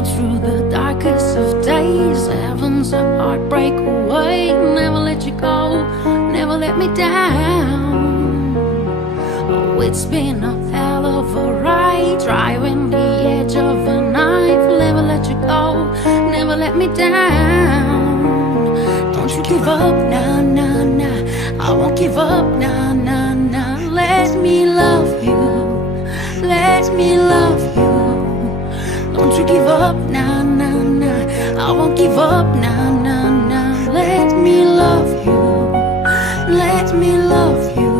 go through the darkest of days. Heaven's a heartbreak away. Never let you go, never let me down. Oh, it's been a hell of a ride, driving the edge of a knife. Never let you go, never let me down. Don't you give up, nah, nah, nah. I won't give up, nah, nah, nah. Let me love you, let me love you. Don't you give up, nah, nah, nah. I won't give up, nah, nah, nah. Let me love you, let me love you.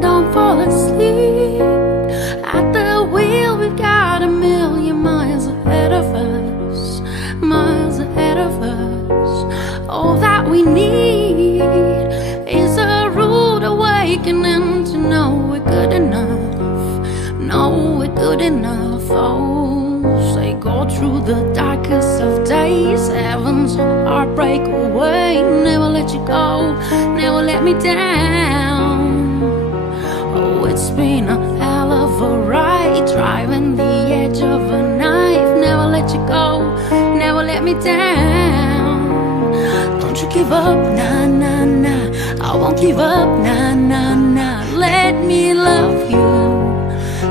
Don't fall asleep at the wheel. We've got a million miles ahead of us, miles ahead of us. All that we need is a rude awakening to know we're good enough, know we're good enough. Oh, say go through the darkest of days. Heaven's a heartbreak away. Never let you go, never let me down. Oh, it's been a hell of a ride, driving the edge of a knife. Never let you go, never let me down. Don't you give up, nah, nah, nah. I won't give up, nah, nah, nah. Let me love you,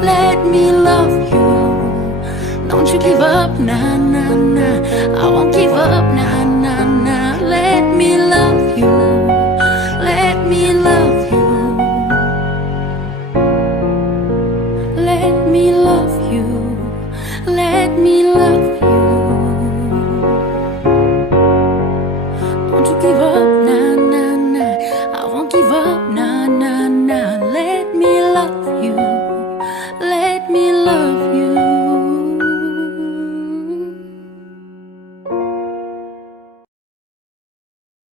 let me love you. Don't you give up, nah, nah, nah. I won't give up, nah, nah, nah. Let me love you, let me love you. Let me love you, let me love you.